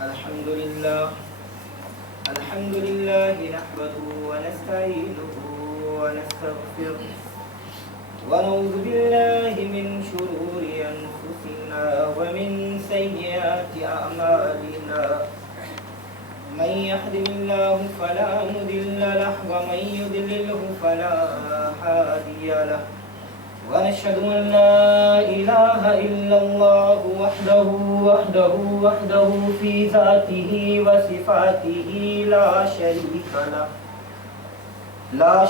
الحمد لله نحمده ونستعينه ونستغفره ونعوذ بالله من شرور أنفسنا ومن سيئات أعمالنا من يهده الله فلا مضل له ومن يضلله فلا هادي له ونشهد أن لا إله إلا الله وحده في ذاته وصفاته لا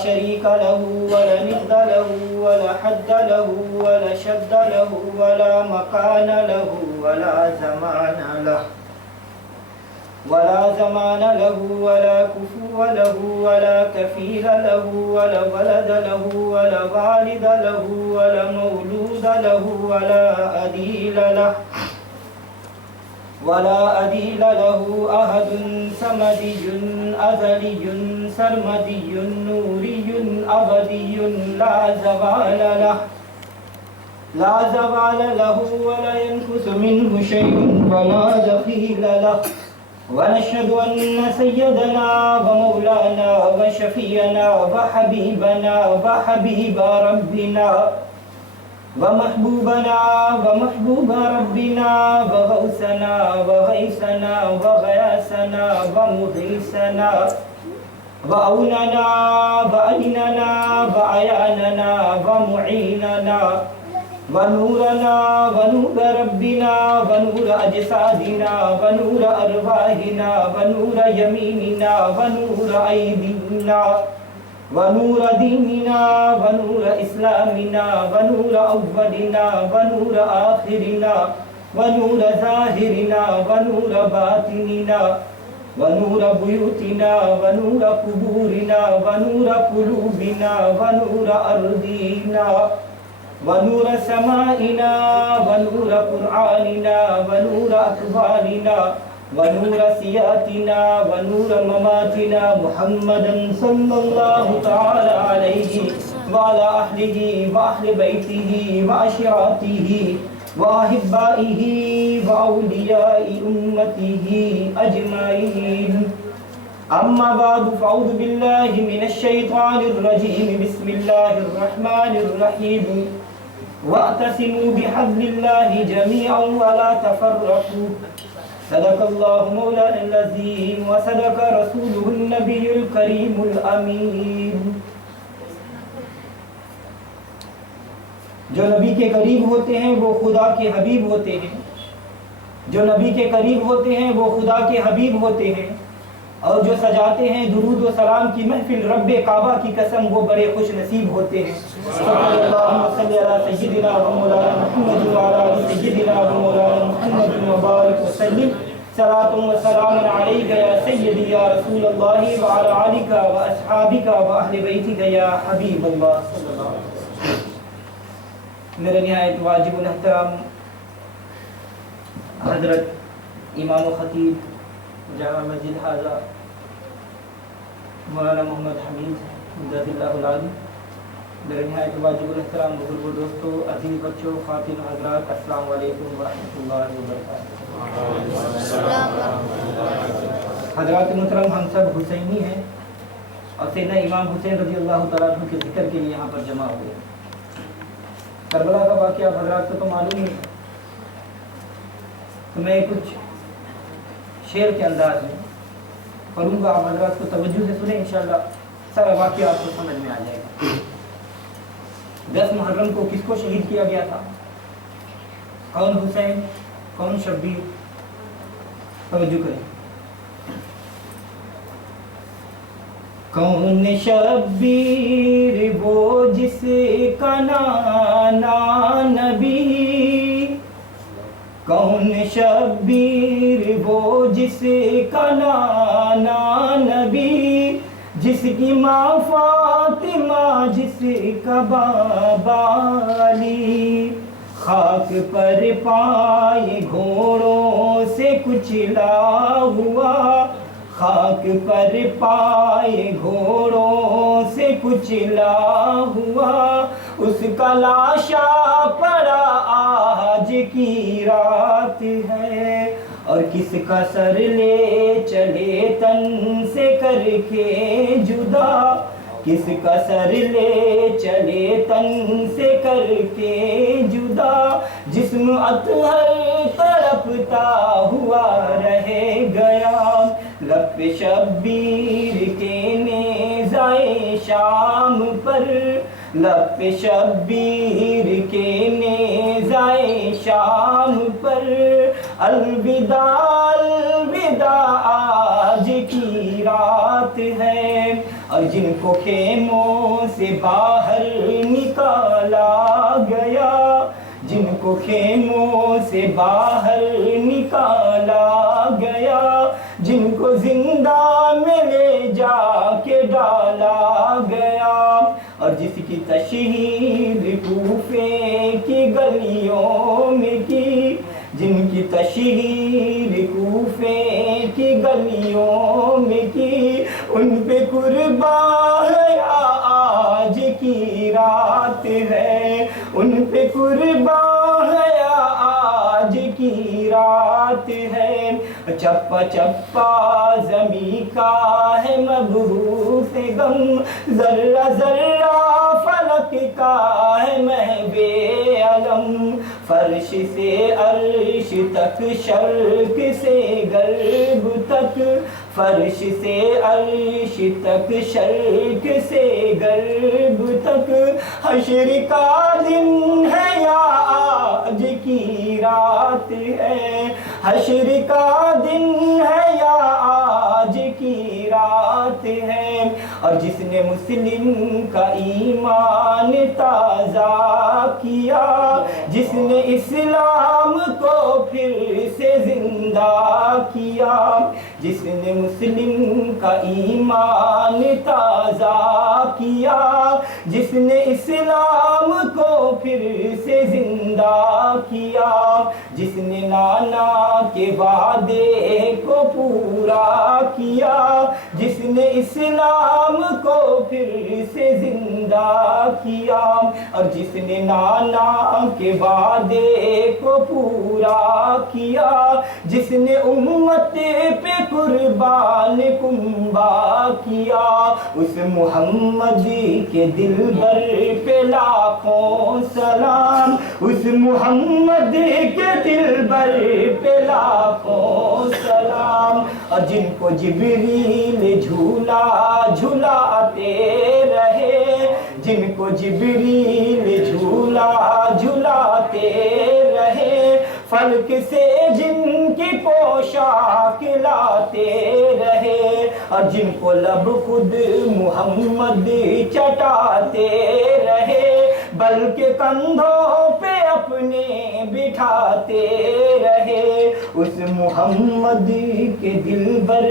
شريك له ولا ند له ولا حد له ولا شد له ولا مكان له ولا زمان له ولا كفو له ولا كفيل له ولا ولد له ولا والد له ولا مولود له ولا أديل له أحد صمدي أزلي سرمدي نوري أبدي لا زوال له ولا ينقص منه شيء ولا دخيل له ونشهد أن سيدنا ومولانا وشفينا وحبيبنا وحبيب ربنا ومحبوبنا ومحبوب ربنا وغوثنا وغيثنا وغياثنا ومغيثنا وأوننا وأدننا وأعياننا ومعيننا ونورنا ونور ربنا ونور أجسادنا ونور أرواحنا ونور يميننا ونور أيدينا ونور ديننا ونور إسلامنا ونور أولنا ونور آخرنا ونور ظاهرنا ونور باطننا ونور بيوتنا ونور قبورنا ونور قلوبنا ونور أرضنا ونور سمائنا ونور قرآننا ونور أكبارنا ونور سياتنا ونور مماتنا محمدا صلى الله تعالى عليه وعلى أهله وأهل بيته وعشيرته وأحبائه وأولياء أمته أجمعين أما بعد فأعوذ بالله من الشيطان الرجيم بسم الله الرحمن الرحيم واعتصموا بحبل الله جميعا ولا تفرقوا صدق الله مولانا العظيم وصدق رسوله النبي الكريم الأمين. جو نبی کے قریب ہوتے ہیں وہ خدا کے حبیب ہوتے ہیں. جو نبی کے قریب ہوتے ہیں وہ خدا کے حبیب ہوتے ہیں. اور جو سجاتے ہیں درود و سلام کی محفل رب کعبہ کی قسم وہ بڑے خوش نصیب ہوتے ہیں. اللہم صلی علی سیدنا و مولانا محمد و علی سیدنا و مولانا محمد و بارک وسلم صلاۃ و سلام علیک یا سیدی یا رسول اللہ و علی آلک و اصحابک و اہل بیتک یا حبیب اللہ صلی اللہ علیہ وسلم. میرے نہایت واجب الاحترام حضرت امام و خطیب جامع مسجد حاضہ مولانا محمد حمید مدد اللہ العالی، میرے نہایت واجب الاحترام بزرگ و دوستو، عزیز بچوں، خواتین و حضرات، السلام علیکم ورحمۃ اللہ وبرکاتہ. حضرات محترم، ہم سب حسینی ہیں اور سیدنا امام حسین رضی اللہ تعالیٰ عنہ کے ذکر کے لیے یہاں پر جمع ہوئے. کربلا کا واقعہ حضرات کو تو معلوم ہی ہے، تو میں کچھ شعر کے انداز میں پڑھوں گا. آپ حضرات کو توجہ سے سنیں، انشاءاللہ سارا واقعہ آپ کو سمجھ میں آ جائے گا. 10 محرم کو کس کو شہید کیا گیا تھا؟ کون حسین، کون شبیر؟ توجہ کریں. کون شبیر وہ جس کا نانا نبی، کون شبیر وہ جس کا نانا نبی، جس کی ماں فاطمہ جس کا بابا علی، خاک پر پائے گھوڑوں سے کچلا ہوا، خاک پر پائے گھوڑوں سے کچلا ہوا، اس کا لاشا پڑا آج کی رات ہے، اور کس کا سر لے چلے تن سے کر کے جدا، کس کا سر لے چلے تن سے کر کے جدا، جسم اطہر تڑپتا ہوا رہ گیا، لب پہ شبیر کے نیزائے شام پر، لب پہ شبیر کے نیزائے شام پر، الوداع الوداع آج کی رات ہے، اور جن کو خیموں سے باہر نکالا گیا، جن کو خیموں سے باہر نکالا گیا، جن کو زندہ میں لے جا کے ڈالا گیا، اور جس کی تشہیر کوفے کی گلیوں میں کی، جن کی تشہیر کوفے کی گلیوں میں کی، ان پہ قربان آج کی رات ہے، ان پہ قربان آج کی رات ہے، چپا چپا زمیں کا ہے مبعوث غم، ذرہ ذرہ فلک کا ہے محو علم، فرش سے عرش تک شرق سے غرب تک، فرش سے عرش تک شرق سے غرب تک، حشر کا دن ہے یا آج کی رات ہے، حشر کا دن ہے یا آج کی رات ہے، اور جس نے مسلم کا ایمان تازہ کیا، جس نے اسلام کو پھر سے زندہ کیا، جس نے مسلم کا ایمان تازہ کیا، جس نے اسلام کو پھر سے زندہ کیا، جس نے نانا کے وعدے کو پورا کیا، جس نے اسلام کو پھر سے زندہ کیا، اور جس نے نانا کے وعدے کو پورا کیا، جس نے امت پہ قربان کنبا کیا، اس محمد کے دلبر پہ لاکھوں سلام، اس محمد کے دلبر پہ لاکھوں سلام، اور جن کو جبریل جھولا جھلاتے رہے، جن کو جبریل جھولا جھلاتے رہے، فلک سے جن کی پوشاک لاتے رہے، اور جن کو لب خود محمد چٹاتے رہے، بلکہ کندھوں پہ اپنے بٹھاتے رہے، اس محمد کے دلبر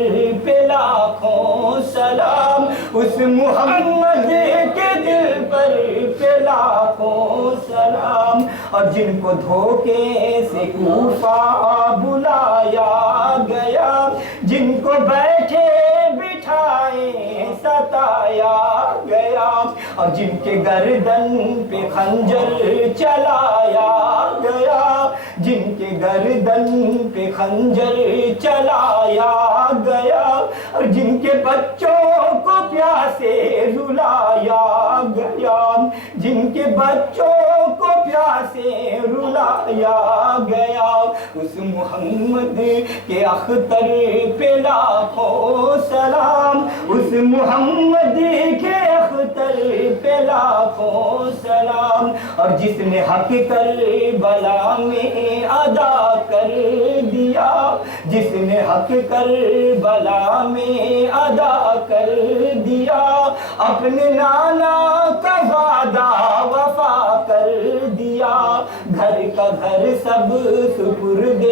پہ لاکھوں سلام، اس محمد کے دلبر پہ لاکھوں سلام، اور جن کو دھوکے سے کوفہ بلایا گیا، جن کو بیٹھے بٹھائے ستایا گیا، اور جن کے گردن پہ خنجر چلایا گیا، جن کے گردن پہ خنجر چلایا گیا، اور جن کے بچوں کو پیاسے رلایا گیا، جن کے بچوں کو پیاسے رلایا گیا، اس محمد کے اختر پہ لاکھوں سلام، اس محمد کے اختر پہ لاکھوں سلام، اور جس نے حق کربلا میں ادا کر دیا، جس نے حق کربلا میں ادا کر دیا، اپنے نانا کا وعدہ وفا کر دیا، گھر کا گھر سب سپرد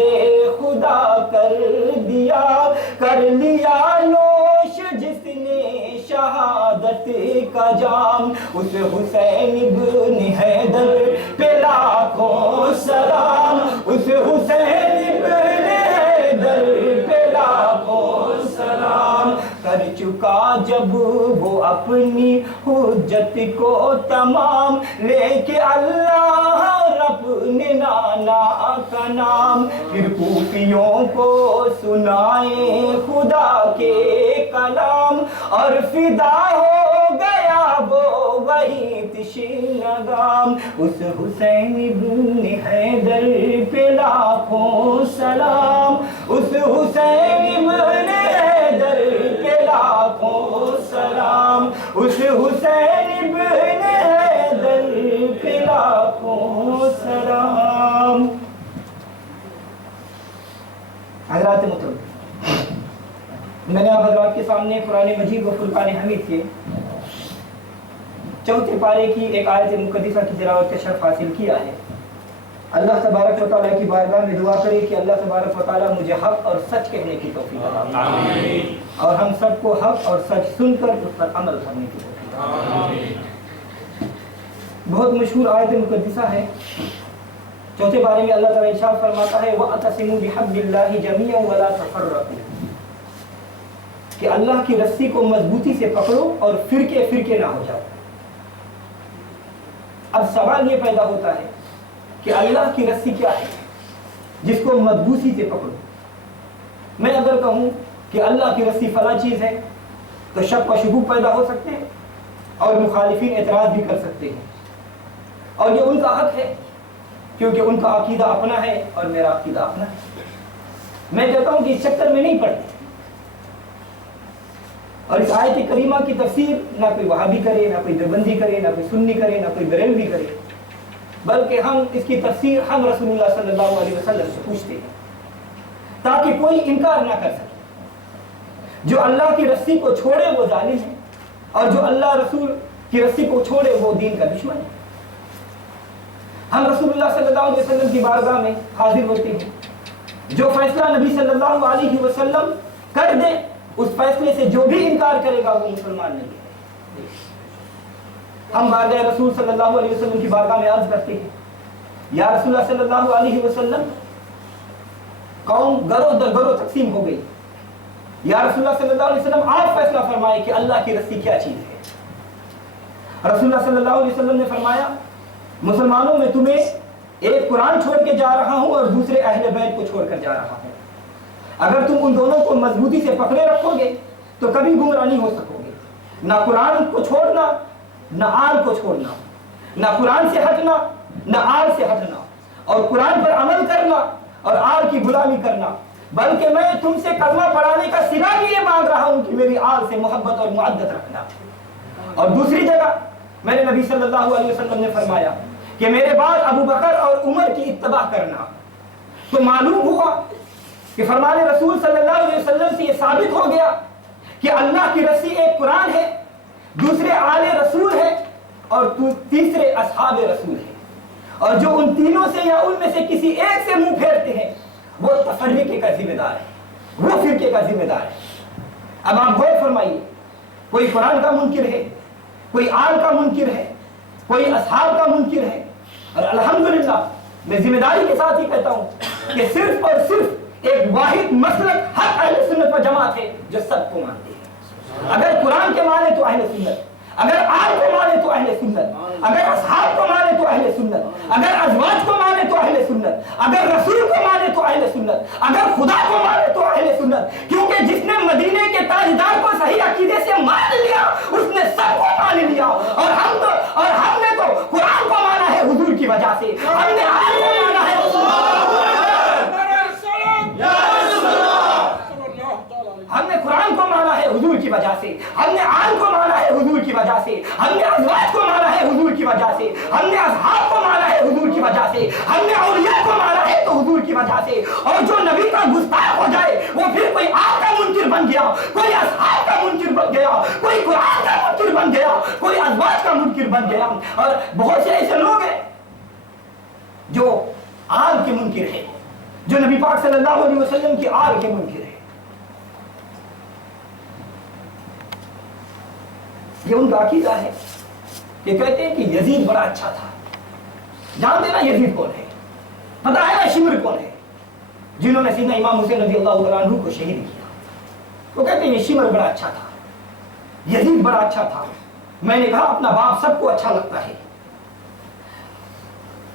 خدا کر دیا، کر لیا نوش جس نے شہادت کا جام، اس حسین ابن حیدر پہ لاکھوں سلام، اس حسین ابن حیدر پہ لاکھوں سلام، کر چکا جب وہ اپنی حجت کو تمام، لے کے اللہ رب نے نانا مولانا کا نام، پھر کوفیوں کو سنائے خدا کے کلام، اور فدا ہو گیا وہ وہی تشی لگام۔ اس حسین ابن حیدر پہ لاکھوں سلام، اس حسین ابن حیدر پہ لاکھوں سلام، اس حسین ابن حیدر پہ لاکھوں سلام۔ حضرات محترم، میں نے آپ حضرات کے سامنے قرآن مجید و فرقان حمید کے چوتھے پارے کی ایک آیت مقدسہ کی تلاوت کا شرف حاصل کیا ہے۔ اللہ تبارک و تعالیٰ کی بارگاہ میں دعا کرے کہ اللہ تبارک و تعالیٰ مجھے حق اور سچ کہنے کی توفیق عطا فرمائے، اور ہم سب کو حق اور سچ سن کر اس پر عمل کرنے کی توفیق عطا فرمائے۔ بہت مشہور آیت مقدسہ ہے۔ چوتھے بارے میں اللہ تعالیٰ ارشاد فرماتا ہے وَاعْتَصِمُوا بِحَبْلِ اللَّهِ جَمِيعًا وَلَا تَفَرَّقُوا، کہ اللہ کی رسی کو مضبوطی سے پکڑو اور فرقے فرقے نہ ہو جاؤ۔ اب سوال یہ پیدا ہوتا ہے کہ اللہ کی رسی کیا ہے جس کو مضبوطی سے پکڑو؟ میں اگر کہوں کہ اللہ کی رسی فلاں چیز ہے تو شک و شکوک پیدا ہو سکتے ہیں اور مخالفین اعتراض بھی کر سکتے ہیں، اور یہ ان کا حق ہے کیونکہ ان کا عقیدہ اپنا ہے اور میرا عقیدہ اپنا ہے۔ میں کہتا ہوں کہ اس چکر میں نہیں پڑتے، اور اس آیت کریمہ کی تفسیر نہ کوئی وہابی کرے، نہ کوئی دیوبندی کرے، نہ کوئی سنی کرے، نہ کوئی بریلوی کرے، بلکہ ہم اس کی تفسیر ہم رسول اللہ صلی اللہ علیہ وسلم سے پوچھتے ہیں تاکہ کوئی انکار نہ کر سکے۔ جو اللہ کی رسی کو چھوڑے وہ ظالم ہے، اور جو اللہ رسول کی رسی کو چھوڑے وہ دین کا دشمن ہے۔ ہم رسول اللہ صلی اللہ علیہ وسلم کی بارگاہ میں حاضر ہوتے ہیں، جو فیصلہ نبی صلی اللہ علیہ وسلم کر دے اس فیصلے سے جو بھی انکار کرے گا وہ مسلمان نہیں ہے۔ ہم بارگاہ رسول صلی اللہ علیہ وسلم کی بارگاہ میں عرض کرتے ہیں یا رسول اللہ صلی اللہ علیہ وسلم، قوم گروہ در گروہ تقسیم ہو گئی، یا رسول اللہ صلی اللہ علیہ وسلم آپ فیصلہ فرمائے کہ اللہ کی رسی کیا چیز ہے۔ رسول اللہ صلی اللہ علیہ وسلم نے فرمایا مسلمانوں میں تمہیں ایک قرآن چھوڑ کے جا رہا ہوں اور دوسرے اہل بیت کو چھوڑ کر جا رہا ہوں، اگر تم ان دونوں کو مضبوطی سے پکڑے رکھو گے تو کبھی گمراہ نہیں ہو سکو گے۔ نہ قرآن کو چھوڑنا، نہ آل کو چھوڑنا، نہ قرآن سے ہٹنا، نہ آل سے ہٹنا، اور قرآن پر عمل کرنا اور آل کی غلامی کرنا، بلکہ میں تم سے کلمہ پڑھانے کا صلہ بھی یہ مانگ رہا ہوں کہ میری آل سے محبت اور معدت رکھنا۔ اور دوسری جگہ میرے نبی صلی اللہ علیہ وسلم نے فرمایا کہ میرے بعد ابو بکر اور عمر کی اتباع کرنا۔ تو معلوم ہوا کہ فرمان رسول صلی اللہ علیہ وسلم سے یہ ثابت ہو گیا کہ اللہ کی رسی ایک قرآن ہے، دوسرے آل رسول ہے، اور تیسرے اصحاب رسول ہے، اور جو ان تینوں سے یا ان میں سے کسی ایک سے منہ پھیرتے ہیں وہ تفرقے کا ذمہ دار ہے، وہ فرقے کا ذمہ دار ہے۔ اب آپ غور فرمائیے، کوئی قرآن کا منکر ہے، کوئی آل کا منکر ہے، کوئی اصحاب کا منکر ہے، اور الحمدللہ میں ذمہ داری کے ساتھ ہی کہتا ہوں کہ صرف اور صرف ایک واحد مسلک حق اہل سنت و جماعت ہے جو سب کو مانتے ہیں۔ اگر قرآن کے مانے تو اہل سنت، اگر آل کو مانے تو اہل سنت، اگر اصحاب کو مانے تو اہل سنت، اگر ازواج کو مانے تو اہل سنت، اگر رسول کو مانے تو اہل سنت، اگر خدا کو مانے تو اہل سنت، کیونکہ جس نے مدینے کے تاجدار کو صحیح عقیدے سے مان لیا اس نے سب کو مان لیا، اور ہم نے تو قرآن کو مانا ہے حضور کی وجہ سے، ہم نے آل کو مانا ہے ہم نے قرآن کو مانا ہے حضور کی وجہ سے، ہم نے آل کو مانا ہے حضور کی وجہ سے، ہم نے ازواج کو مانا ہے حضور کی وجہ سے، ہم نے اصحاب کو مانا ہے حضور کی وجہ سے، ہم نے اولیاء کو مانا ہے تو حضور کی وجہ سے۔ اور جو نبی کا گستاخ ہو جائے وہ پھر کوئی آل کا منکر بن گیا، کوئی اصحاب کا منکر بن گیا، کوئی قرآن کا منکر بن گیا، کوئی ازواج کا منکر بن گیا۔ اور بہت سے ایسے لوگ ہیں جو آل کے منکر ہیں، جو نبی پاک صلی اللہ علیہ وسلم کی آل کے منکر ہیں۔ یہ ان کا عقیدہ ہے کہ کہتے ہیں کہ یزید بڑا اچھا تھا۔ جانتے نا یزید کون ہے؟ پتہ ہے نا شمر کون ہے؟ جنہوں نے سیدنا امام حسین رضی اللہ تعالیٰ عنہ کو شہید کیا، وہ کہتے ہیں یہ شمر بڑا اچھا تھا، یزید بڑا اچھا تھا۔ میں نے کہا اپنا باپ سب کو اچھا لگتا ہے،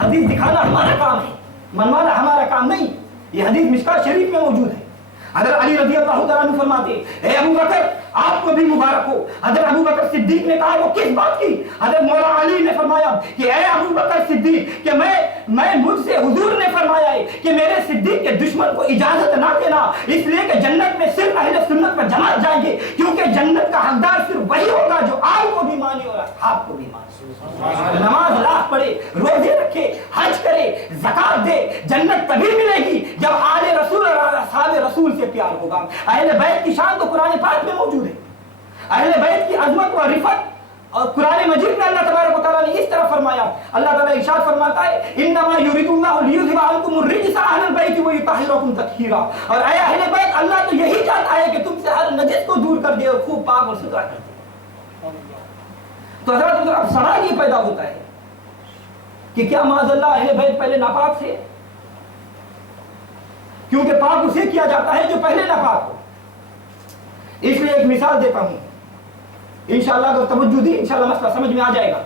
حدیث دکھانا ہمارا کام ہے، منوانا ہمارا کام نہیں. یہ حدیث مشکات شریف میں موجود ہے. حضرت علی رضی اللہ تعالیٰ عنہ فرماتے اے ابو بکر آپ کو بھی مبارک ہو. حضرت ابو بکر صدیق نے کہا وہ کس بات کی؟ حضرت مولا علی نے فرمایا کہ اے ابو بکر صدیق کہ میں مجھ سے حضور نے فرمایا ہے کہ میرے صدیق کے دشمن کو اجازت نہ دینا، اس لیے کہ جنت میں صرف اہل سنت پر جماعت جائیں گے، کیونکہ جنت کا حقدار صرف وہی ہوگا جو آپ کو بھی مانے اور اصحاب کو بھی مانے. نماز لاکھ پڑھے، روزے رکھے، حج کرے، زکات دے، جنت تبھی ملے گی جب آل رسول اور اصحاب رسول سے پیار ہوگا. اہل بیت کی شان تو قرآن پاک میں موجود ہے. اہل بیت کی عظمت و رفعت اور قرآن مجید میں اللہ تبارک و تعالیٰ نے اس طرح فرمایا. اللہ تعالیٰ ارشاد فرماتا ہے انما یرید اللہ لیذھب عنکم الرجس اہل البیت ویطہرکم تطہیرا. اور اے اہل بیت اللہ تو یہی چاہتا ہے کہ تم سے ہر نجس کو دور کر دے اور خوب پاک اور ستھرا کر دے. تو حضرت اب سوال یہ پیدا ہوتا ہے کہ کیا معاذ اللہ اہل بیت پہلے ناپاک تھے؟ کیونکہ پاک اسے کیا جاتا ہے جو پہلے ناپاک ہو. اس لیے ایک مثال دیتا ہوں، انشاءاللہ اگر توجہ دی انشاءاللہ مسئلہ سمجھ میں آ جائے گا.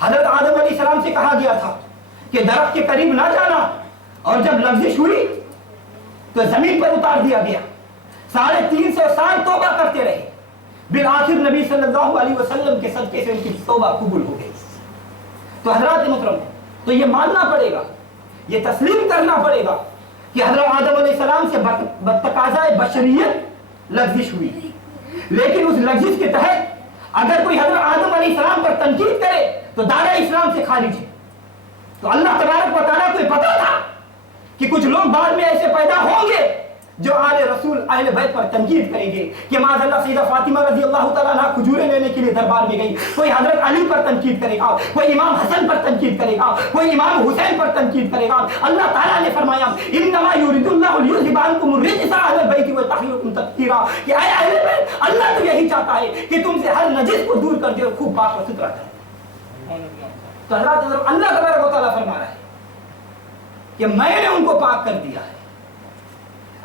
حضرت آدم علیہ السلام سے کہا گیا تھا کہ درخت کے قریب نہ جانا، اور جب لغزش ہوئی تو زمین پر اتار دیا گیا. 350 سال توبہ کرتے رہے، بالآخر نبی صلی اللہ علیہ وسلم کے صدقے سے ان کی توبہ قبول ہو گئی. تو حضرات محترم تو یہ ماننا پڑے گا، یہ تسلیم کرنا پڑے گا کہ حضرت آدم علیہ السلام سے بتقاضۂ بشریت لغزش ہوئی، لیکن اس لغزش کے تحت اگر کوئی حضرت آدم علیہ السلام پر تنقید کرے تو دائرہ اسلام سے خارج ہے. تو اللہ تبارک و تعالیٰ کو یہ پتا تھا کہ کچھ لوگ بعد میں ایسے پیدا ہوں گے جو آل رسول اہل بیت پر تنقید کریں گے کہ معاذ اللہ سیدہ فاطمہ رضی اللہ تعالیٰ عنہ کھجوریں لینے کے لیے دربار میں گئی، کوئی حضرت علی پر تنقید کرے گا، کوئی امام حسن پر تنقید کرے گا، کوئی امام حسین پر تنقید کرے گا. اللہ تعالیٰ نے فرمایا انما یرید اللہ لیذھب عنکم الرجس اہل البیت ویطہرکم تطہیرا کہ اے اہل بیت اللہ تو یہی چاہتا ہے کہ تم سے ہر نجس کو دور کر دے اور خوب پاک و ستھرا کر دے. تو حضرات اللہ تبارک و تعالیٰ فرما رہا ہے کہ میں نے ان کو پاک کر دیا ہے.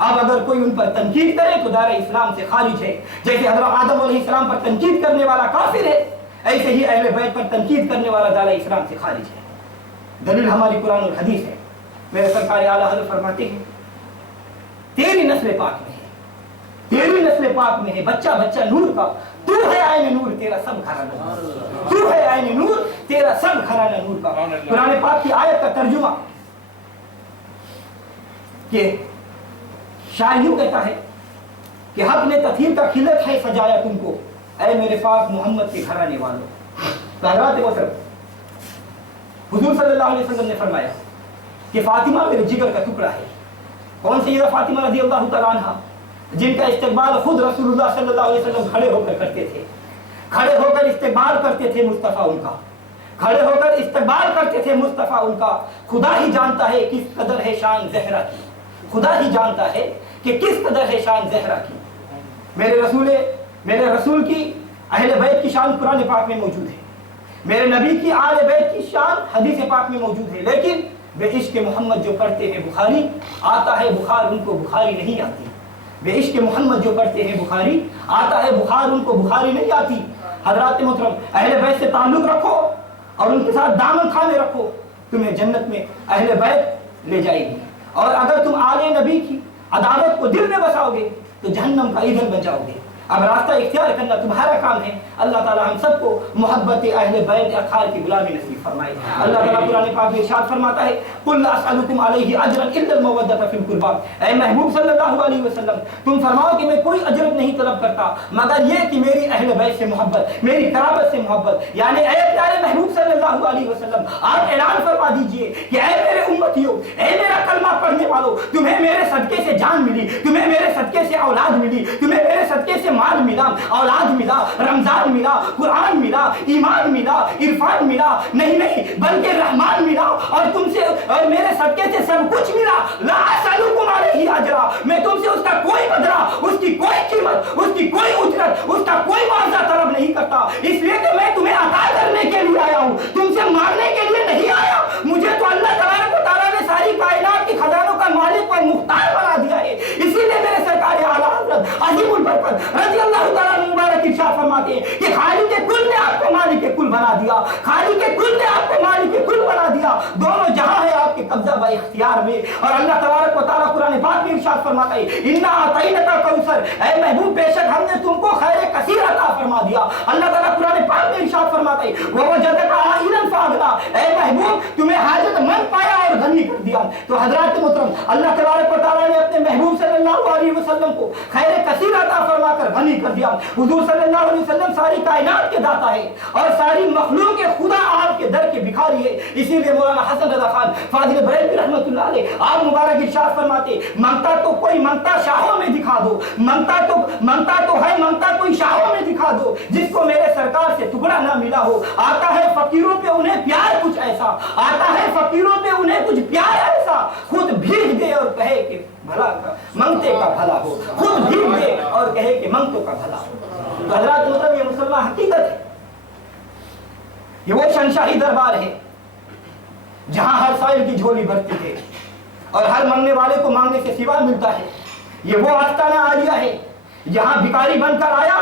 اب اگر کوئی ان پر تنقید کرے تو دائرہ اسلام سے خارج ہے. جیسے حضرت آدم علیہ السلام پر تنقید کرنے والا کافر ہے، ایسے ہی اہل بیت پر تنقید کرنے والا دائرہ اسلام سے خارج ہے. دلیل ہماری قرآن اور حدیث ہے. میرے سرکار اعلیٰ حضرت فرماتے ہیں تیری نسل پاک میں ہے، تیری نسل پاک میں ہے، بچہ بچہ نور کا، تو ہے عین نور تیرا سب گھرانہ نور، تو ہے عین نور تیرا سب گھرانہ نور کا. قرآن پاک کی آیت کا ترجمہ کہ شاعر یوں کہتا ہے کہ حق نے تطہیر کا کھلت ہے سجایا تم کو، اے میرے پاک محمد کے گھرانے والوں. تو حضرات محترم حضور صلی اللہ علیہ وسلم نے فرمایا کہ فاطمہ میرے جگر کا ٹکڑا ہے. کون سیدہ فاطمہ رضی اللہ تعالیٰ عنہ جن کا استقبال خود رسول اللہ صلی اللہ علیہ وسلم کھڑے ہو کر کرتے تھے، کھڑے ہو کر استقبال کرتے تھے مصطفیٰ ان کا، کھڑے ہو کر استقبال کرتے تھے مصطفیٰ ان کا. خدا ہی جانتا ہے کس قدر ہے شان زہرا کی، خدا ہی جانتا ہے کہ کس قدر ہے شان زہرا کی. میرے رسول کی اہل بیت کی شان قرآن پاک میں موجود ہے، میرے نبی کی آل بیت کی شان حدیث پاک میں موجود ہے. لیکن بے عشق محمد جو پڑھتے ہیں بخاری آتا ہے بخار ان کو بخاری نہیں آتی. بے عشق محمد جو پڑھتے ہیں بخاری آتا ہے بخار ان کو بخاری نہیں آتی. حضرات محترم اہل بیت سے تعلق رکھو اور ان کے ساتھ دامن تھامے رکھو، تمہیں جنت میں اہل بیت لے جائے گی. اور اگر تم آل نبی کی عداوت کو دل میں بساؤ گے تو جہنم کا ایندھن بن جاؤ گے. اب راستہ اختیار کرنا تمہارا کام ہے. اللہ تعالی ہم سب کو محبت اہل بیت اطہار کی غلامی نصیب فرمائے. اللہ تعالی قرآن پاک میں ارشاد فرماتا ہے قل لا اسألکم علیہ اجرا الا المودۃ فی القربى. اے محبوب صلی اللہ علیہ وسلم تم فرماؤ کہ میں کوئی اجرت نہیں طلب کرتا مگر یہ کہ میری اہل بیت سے محبت، میری قرابت سے محبت. یعنی اے پیارے محبوب صلی اللہ علیہ وسلم آپ اعلان فرما دیجئے کہ اے میرے امتیوں، اے میرا کلمہ پڑھنے والوں، تمہیں میرے صدقے سے جان ملی، تمہیں میرے صدقے سے اولاد ملی، تمہیں میرے صدقے سے مال ملا، اولاد ملا، رمضان ملا، قرآن ملا، ایمان ملا، عرفان ملا، نہیں بلکہ رحمان ملا، اور تم سے اور میرے صدقے سے سب کچھ ملا. لا اسألکم علیہ اجرا، میں تم سے اس کا کوئی بدلہ، اس کی کوئی قیمت، اس کی کوئی اجرت، اس کا کوئی معاوضہ طلب نہیں کرتا. اس لیے کہ میں تمہیں عطا کرنے کے لیے آیا ہوں، تم سے مانگنے کے لیے نہیں آیا. مجھے تو اللہ تبارک و تعالیٰ نے ساری کائنات کے خزانوں کا مالک اور مختار بنا دیا ہے. اسی لیے میرے سرکار اعلیٰ حضرت عظیم البرکت رضی اللہ تعالیٰ مبارک ارشاد فرماتے ہیں کہ خالق کل نے آپ کو مالک کل بنا دیا, خالق کے کل نے آپ کو مالک کے کل بنا دیا, دونوں جہاں ہے آپ کے قبضہ و اختیار میں. اور اللہ تبارک و تعالیٰ قرآن پاک میں ارشاد فرماتا ہے انا اعطیناک الکوثر, اے محبوب بے شک ہم نے تم کو خیر کثیر عطا فرما دیا. اللہ تعالیٰ قرآن پاک میں ارشاد فرماتا ہے ووجدک عائلا فاغنا, اے محبوب تمہیں حاجت مند پایا اور غنی کر دیا. تو حضرات محترم, اللہ تبارک و تعالیٰ نے اپنے محبوب صلی اللہ علیہ وسلم کو خیر کثیر عطا فرما کر غنی کر دیا. حضور صلی اللہ علیہ وسلم ساری کائنات کے داتا ہے اور ساری مخلوق کے خدا آپ کے در کے بھکاری ہے. اسی لیے مولانا حسن رضا خان فاضل بریلوی رحمۃ اللہ علیہ آپ مبارک ارشاد فرماتے منگتا تو کوئی منگتا شاہوں میں دکھا دو, منگتا تو ہے منگتا کوئی شاہوں میں دکھا دو, جس کو میرے سرکار سے ٹکڑا نہ ملا ہو. آتا ہے فقیروں پہ انہیں پیار کچھ ایسا, آتا ہے فقیروں پہ انہیں کچھ پیار ایسا, خود بھیج دے اور کہے کہ بھلا منگتے کا بھلا ہو, خود بھیج دے اور کہے کہ منگتوں کا بھلا ہو. تو حضرات مطلب یہ مسلمان حقیقت ہے, یہ وہ شنشاہی دربار ہے جہاں ہر سائل کی جھولی بھرتی ہے اور ہر مانگنے والے کو مانگنے سے سوا ملتا ہے. یہ وہ آستانہ عالیہ ہے جہاں بھکاری بن کر آیا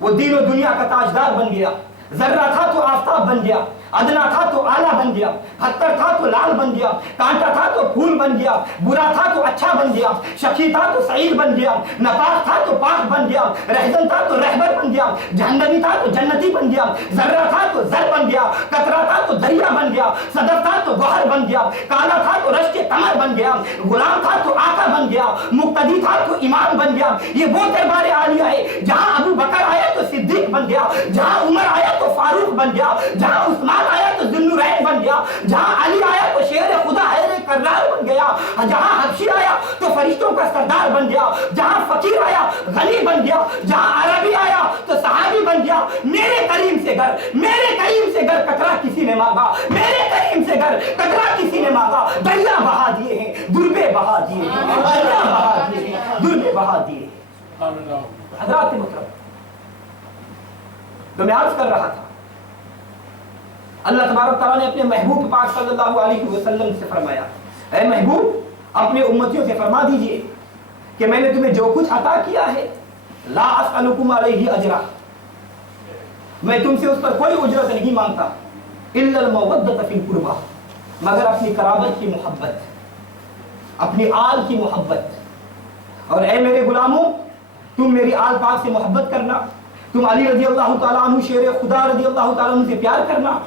وہ دین و دنیا کا تاجدار بن گیا. ذرہ تھا تو آفتاب بن گیا, ادنا تھا تو آلہ بن گیا, پتھر تھا تو لال بن گیا, کانٹا تھا تو پھول بن گیا, برا تھا تو اچھا بن گیا, شقی تھا تو سعید بن گیا, ناپاک تھا تو پاک بن گیا, رہزن تھا تو رہبر بن گیا, جہنمی تھا تو جنتی بن گیا, ذرہ تھا تو زر بن گیا, قطرہ تھا تو دریا بن گیا, صدف تھا تو گوہر بن گیا, کالا تھا تو رشک کمر بن گیا, غلام تھا تو آقا بن گیا, مقتدی تھا تو امام بن گیا. یہ وہ دربار عالیہ ہے جہاں ابو بکر آیا تو صدیق بن گیا, جہاں عمر آیا تو فاروق بن گیا, جہاں عثمان آیا تو ذوالنورین بن گیا, جہاں علی آیا تو شیر خدا حیر کرار بن گیا, جہاں حبشی آیا تو فرشتوں کا سردار بن گیا, جہاں فقیر آیا غنی بن گیا, جہاں عربی آیا تو صحابی بن گیا. میرے کریم سے گھر قطرہ کسی نے مانگا, میرے کریم سے گھر قطرہ کسی نے مانگا, دریا بہا دیے ہیں, دربے بہا دیے ہیں, دریا بہا دیے ہیں, دربے بہا دیے ہیں. حضرات محترم, تو میں عرض کر رہا تھا اللہ تبارک تعالیٰ نے اپنے محبوب پاک صلی اللہ علیہ وسلم سے فرمایا اے محبوب اپنے امتیوں سے فرما دیجئے کہ میں نے تمہیں جو کچھ عطا کیا ہے لا اسألکم علیہ اجرا, میں تم سے اس پر کوئی اجرت نہیں مانگتا, الا المودۃ فی القربى, مگر اپنی قرابت کی محبت, اپنی آل کی محبت. اور اے میرے غلاموں تم میری آل پاک سے محبت کرنا, تم علی رضی اللہ تعالیٰ عنہ شیر خدا رضی اللہ تعالیٰ عنہ سے پیار کرنا,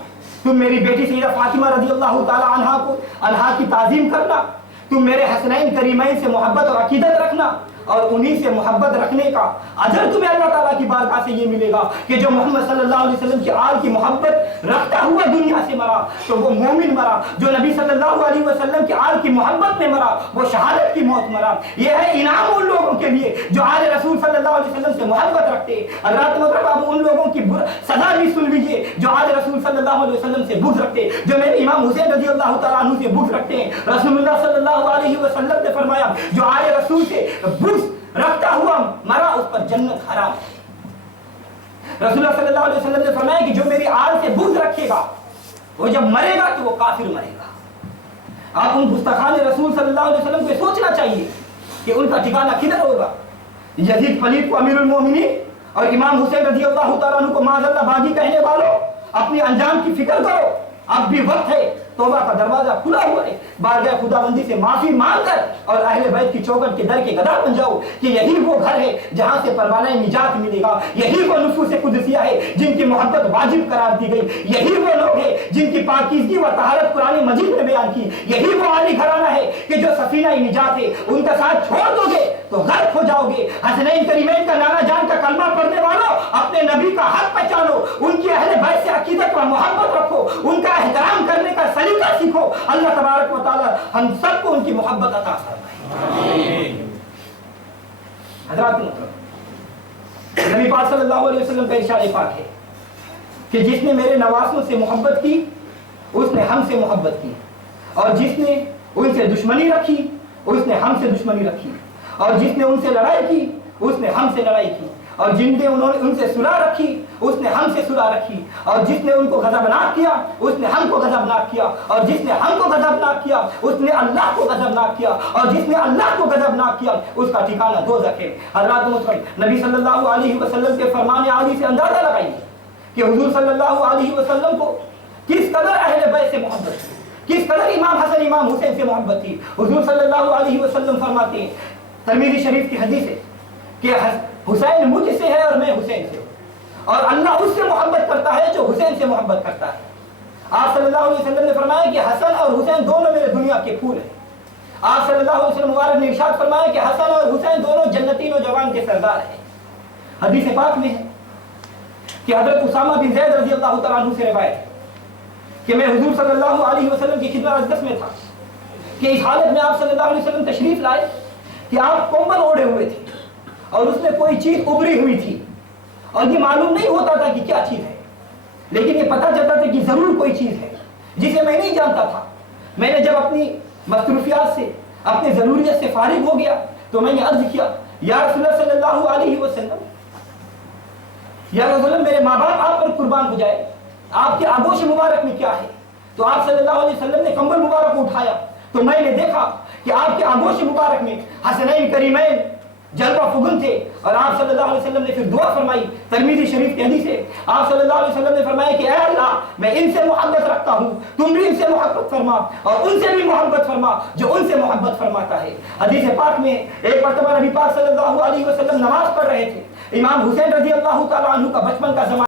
تم میری بیٹی سیدہ فاطمہ رضی اللہ تعالیٰ عنہا کی تعظیم کرنا, تم میرے حسنین کریمین سے محبت اور عقیدت رکھنا, اور انہی سے محبت رکھنے کا اجر تمہیں اللہ تعالیٰ کی بارگاہ سے یہ ملے گا کہ جو محمد صلی اللہ علیہ وسلم کی آل کی محبت رکھتا ہوا دنیا سے مرا تو وہ مومن مرا, جو نبی صلی اللہ علیہ وسلم کی آل کی محبت میں مرا وہ شہادت کی موت مرا. یہ ہے انعام ان لوگوں کے لیے جو آل رسول صلی اللہ علیہ وسلم سے محبت رکھتے. اللہ مطلب اب ان لوگوں کی سزا بھی سن لیجیے جو آل رسول صلی اللہ علیہ وسلم سے بغض رکھتے, جو میرے امام حسین رضی اللہ تعالیٰ عنہ سے بغض رکھتے ہیں. رسول اللہ صلی اللہ علیہ وسلم نے فرمایا جو آل رسول سے بغض رکھتا ہوا مرا اس پر جنت حرام. رسول اللہ صلی اللہ علیہ وسلم نے فرمایا کہ جو میری آل سے بغض رکھے گا وہ جب مرے گا تو وہ کافر مرے گا. آپ ان گستاخان رسول صلی اللہ علیہ وسلم کو سوچنا چاہیے کہ ان کا ٹھکانہ کدھر ہوگا. یزید پلیت کو امیر المومنین اور امام حسین رضی اللہ تعالیٰ عنہ کو معاذ اللہ باغی کہنے والوں اپنی انجام کی فکر کرو, اب بھی وقت ہے, توبہ کا دروازہ کھلا ہوا ہے, بارگاہ خداوندی سے معافی مانگ کر اور اہل بیت کی چوکھٹ کے در کے گدا بن جاؤ کہ یہی وہ گھر ہے جہاں سے پروانہ نجات ملے گا, یہی وہ نفوس قدسیہ ہے جن کی محبت واجب قرار دی گئی, یہی وہ لوگ ہیں جن کی پاکیزگی و طہارت قرآن مجید میں بیان کی, یہی وہ عالی گھرانہ ہے کہ جو سفینہ نجات ہے ان کا ساتھ چھوڑ دو گے تو غرق ہو جاؤ گے. حسنین کریمین کا نانا جان کا کلمہ پڑھنے والوں اپنے نبی کا حق پہچانو, ان کی اہل بیت سے عقیدت و محبت رکھو, ان کا احترام کرنے کا سلیقہ سیکھو. اللہ تبارک و تعالی ہم سب کو ان کی محبت عطا فرمائے. حضرات نبی پاک صلی اللہ علیہ وسلم کا ارشاد پاک ہے کہ جس نے میرے نواسوں سے محبت کی اس نے ہم سے محبت کی, اور جس نے ان سے دشمنی رکھی اس نے ہم سے دشمنی رکھی, اور جس نے ان سے لڑائی کی اس نے ہم سے لڑائی کی, اور جن نے انہوں نے ان سے صلح رکھی اس نے ہم سے صلح رکھی, اور جس نے ان کو غضبناک کیا اس نے ہم کو غضبناک کیا, اور جس نے ہم کو غضبناک کیا اس نے اللہ کو غضبناک کیا, اور جس نے اللہ کو غضبناک کیا اس کا ٹھکانہ دوزخ ہے. حضرات محترم نبی صلی اللہ علیہ وسلم کے فرمان عالی سے اندازہ لگائیے کہ حضور صلی اللہ علیہ وسلم کو کس قدر اہل بیت سے محبت تھی, کس قدر امام حسن امام حسین سے محبت تھی. حضور صلی اللہ علیہ وسلم فرماتے ہیں, ترمذی شریف کی حدیث ہے کہ حسین مجھ سے ہے اور میں حسین سے ہوں, اور اللہ اس سے محبت کرتا ہے جو حسین سے محبت کرتا ہے. آپ صلی اللہ علیہ وسلم نے فرمایا کہ حسن اور حسین دونوں میرے دنیا کے پھول ہیں. آپ صلی اللہ علیہ وسلم مبارک نے ارشاد فرمایا کہ حسن اور حسین دونوں جنتی نوجوان کے سردار ہیں. حدیث پاک میں ہے کہ حضرت اسامہ بن زید رضی اللہ تعالیٰ عنہ سے روایت ہے کہ میں حضور صلی اللہ علیہ وسلم کی خدمت اقدس میں تھا کہ اس حالت میں آپ صلی اللہ علیہ وسلم تشریف لائے کہ آپ کمبل اوڑے ہوئے تھے اور اس میں کوئی چیز ابری ہوئی تھی, اور یہ معلوم نہیں ہوتا تھا کہ کیا چیز ہے, لیکن یہ پتہ چلتا تھا کہ ضرور کوئی چیز ہے جسے میں نہیں جانتا تھا. میں نے جب اپنی مصروفیات سے, اپنے ضروریت سے فارغ ہو گیا تو میں نے عرض کیا, یا رسول اللہ صلی اللہ علیہ وسلم, یا رسول اللہ میرے ماں باپ آپ پر قربان ہو جائے, آپ کے آغوش مبارک میں کیا ہے؟ تو آپ صلی اللہ علیہ وسلم نے کمبل مبارک اٹھایا تو میں نے دیکھا کہ آپ کے آغوش مبارک میں حسنین کریمین جلوہ فگن تھے, اور آپ صلی اللہ علیہ وسلم نے پھر دعا فرمائی. ترمذی شریف کی حدیث ہے, آپ صلی اللہ علیہ وسلم نے فرمایا کہ اے اللہ, میں ان سے محبت رکھتا ہوں, تم بھی ان سے محبت فرما, اور ان سے بھی محبت فرما جو ان سے محبت فرماتا ہے. حدیث پاک میں ایک مرتبہ نبی پاک صلی اللہ علیہ وسلم نماز پڑھ رہے تھے. امام حسین رضی اللہ تعالیٰ عنہ کا بچپن کا زمانہ